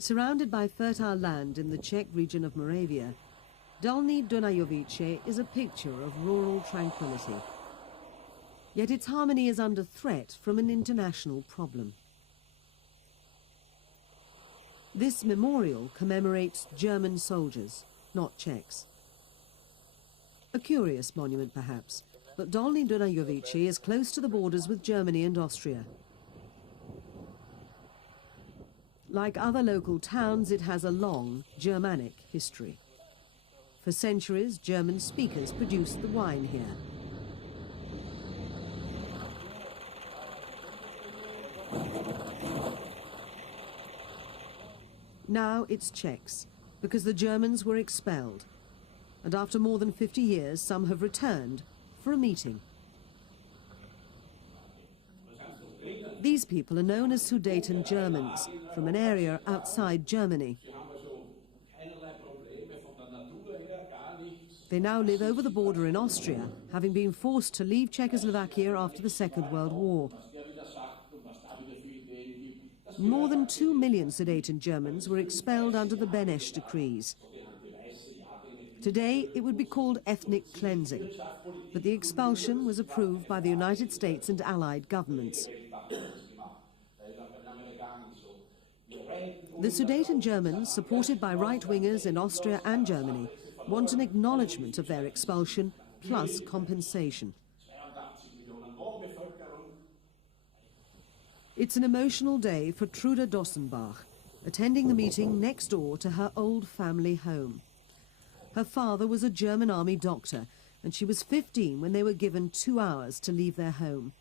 Surrounded by fertile land in the Czech region of Moravia, Dolní Dunajovice is a picture of rural tranquility. Yet its harmony is under threat from an international problem. This memorial commemorates German soldiers, not Czechs. A curious monument, perhaps, but Dolní Dunajovice is close to the borders with Germany and Austria. Like other local towns, it has a long Germanic history. For centuries, German speakers produced the wine here. Now it's Czechs, because the Germans were expelled. And after more than 50 years, some have returned for a meeting. These people are known as Sudeten Germans, from an area outside Germany. They now live over the border in Austria, having been forced to leave Czechoslovakia after the Second World War. More than 2 million Sudeten Germans were expelled under the Beneš decrees. Today, it would be called ethnic cleansing, but the expulsion was approved by the United States and Allied governments. The Sudeten Germans, supported by right-wingers in Austria and Germany, want an acknowledgement of their expulsion plus compensation. It's an emotional day for Trude Dossenbach, attending the meeting next door to her old family home. Her father was a German army doctor, and she was 15 when they were given 2 hours to leave their home.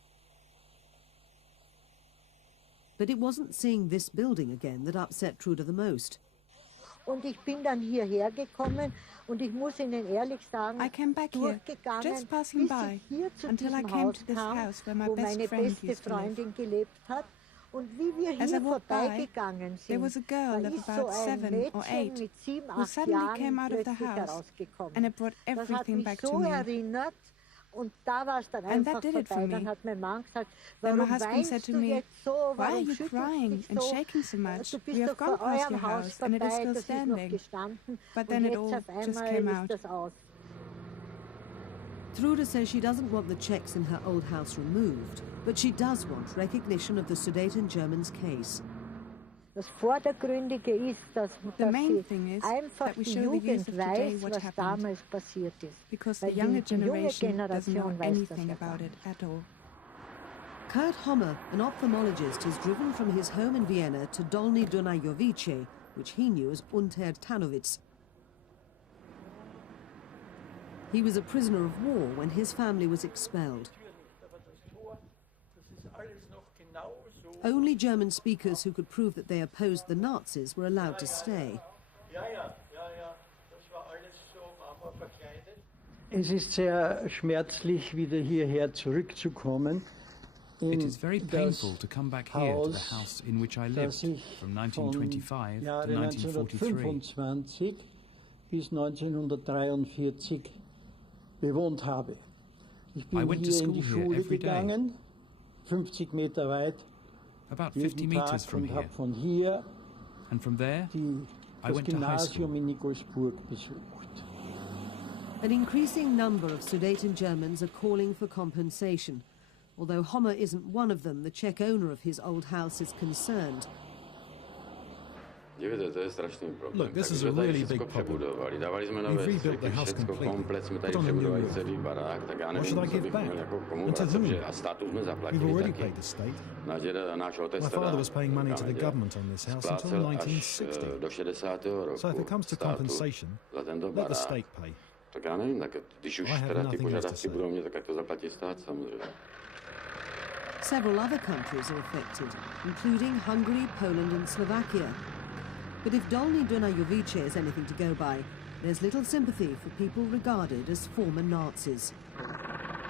But it wasn't seeing this building again that upset Trude the most. I came back here, just passing by, until I came to this house where my best friend used to live. As I walked by, there was a girl of about 7 or 8 who suddenly came out of the house, and it brought everything back to me. And that did it for me. Then my husband said to me, "Why are you crying and shaking so much? We have gone past your house and it is still standing." But then it all just came out. Trude says she doesn't want the Czechs in her old house removed, but she does want recognition of the Sudeten Germans' case. The main thing is that we show the youth of today what happened, because the younger generation doesn't know anything about it at all. Kurt Hommer, an ophthalmologist, has driven from his home in Vienna to Dolní Dunajovice, which he knew as Unter Tarnowitz. He was a prisoner of war when his family was expelled. Only German speakers who could prove that they opposed the Nazis were allowed to stay. Es ist sehr schmerzlich, wieder hierher zurückzukommen. It is very painful to come back here to the house in which I lived from 1925 to 1943. Bis 1943 bewohnt habe. Ich bin hier in die Schule gegangen, 50 Meter weit. About 50 meters from here. And from there, I went to high school. An increasing number of Sudeten Germans are calling for compensation. Although Hommer isn't one of them, the Czech owner of his old house is concerned. Look, this is a really big problem. We've rebuilt the house completely, put on a new roof. What should I give back? And to whom? We've already paid the state. My father was paying money to the government on this house until 1960. So if it comes to compensation, let the state pay. I have nothing else to say. Several other countries are affected, including Hungary, Poland and Slovakia. But if Dolní Dunajovice is anything to go by, there's little sympathy for people regarded as former Nazis.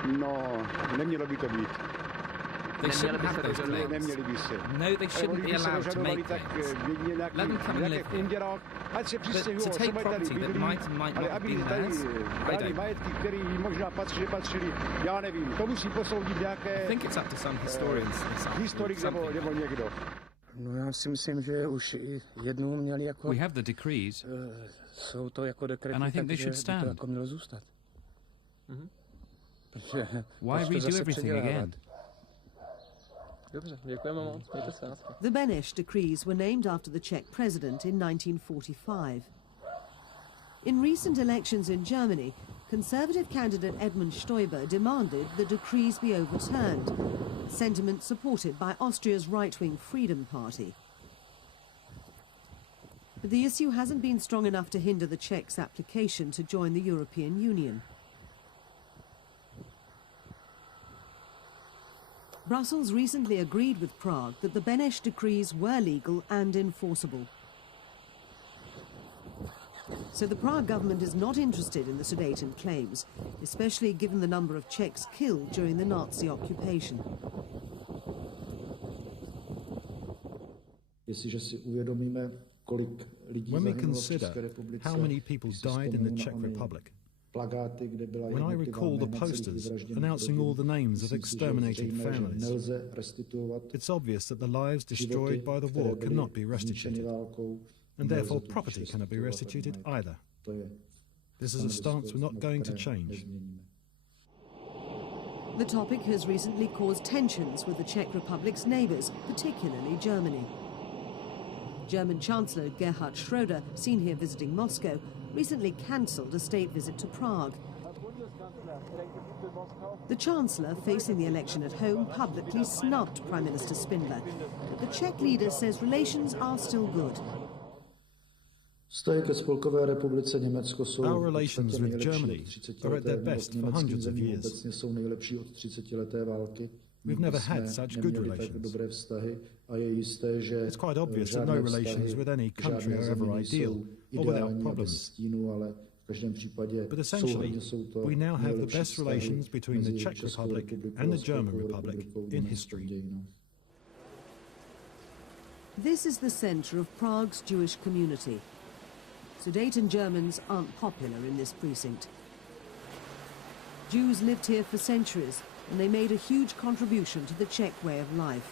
No, nemělo by to být. They shouldn't have those claims. No, they shouldn't be allowed to make claims. Let them come and live here. But to take property that might and might not have been theirs, I don't. I think it's up to some historians to decide. We have the decrees, and I think they should stand. Why redo everything again? The Beneš decrees were named after the Czech president in 1945. In recent elections in Germany, Conservative candidate Edmund Stoiber demanded the decrees be overturned, a sentiment supported by Austria's right-wing Freedom Party. But the issue hasn't been strong enough to hinder the Czechs' application to join the European Union. Brussels recently agreed with Prague that the Beneš decrees were legal and enforceable. So the Prague government is not interested in the Sudeten claims, especially given the number of Czechs killed during the Nazi occupation. When we consider how many people died in the Czech Republic, when I recall the posters announcing all the names of exterminated families, it's obvious that the lives destroyed by the war cannot be restituted, and therefore property cannot be restituted either. This is a stance we're not going to change. The topic has recently caused tensions with the Czech Republic's neighbours, particularly Germany. German Chancellor Gerhard Schröder, seen here visiting Moscow, recently cancelled a state visit to Prague. The Chancellor, facing the election at home, publicly snubbed Prime Minister Spindler. But the Czech leader says relations are still good. Our relations with Germany are at their best for hundreds of years. We've never had such good relations. It's quite obvious that no relations with any country are ever ideal or without problems. But essentially, we now have the best relations between the Czech Republic and the German Republic in history. This is the centre of Prague's Jewish community. Sudeten Germans aren't popular in this precinct. Jews lived here for centuries, and they made a huge contribution to the Czech way of life.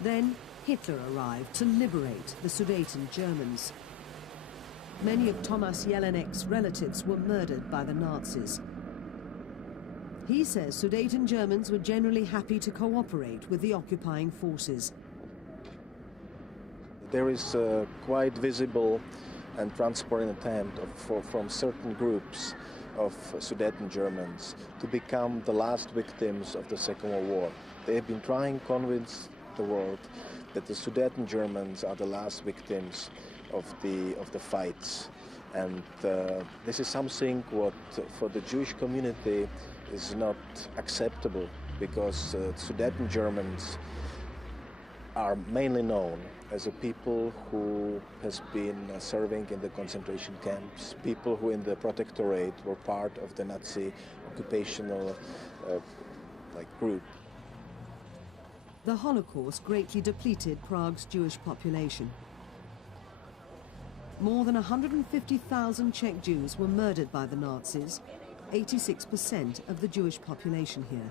Then Hitler arrived to liberate the Sudeten Germans. Many of Thomas Jelinek's relatives were murdered by the Nazis. He says Sudeten Germans were generally happy to cooperate with the occupying forces. There is a quite visible and transparent attempt from certain groups of Sudeten Germans to become the last victims of the Second World War. They have been trying to convince the world that the Sudeten Germans are the last victims of the fights, and this is something what for the Jewish community is not acceptable, because Sudeten Germans are mainly known as a people who has been serving in the concentration camps, people who in the protectorate were part of the Nazi occupational group. The Holocaust greatly depleted Prague's Jewish population. More than 150,000 Czech Jews were murdered by the Nazis, 86% of the Jewish population here.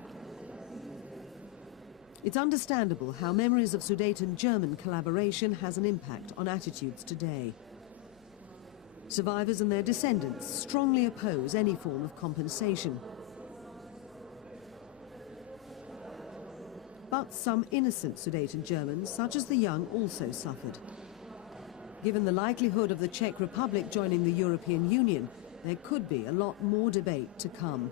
It's understandable how memories of Sudeten-German collaboration has an impact on attitudes today. Survivors and their descendants strongly oppose any form of compensation. But some innocent Sudeten Germans, such as the young, also suffered. Given the likelihood of the Czech Republic joining the European Union, there could be a lot more debate to come.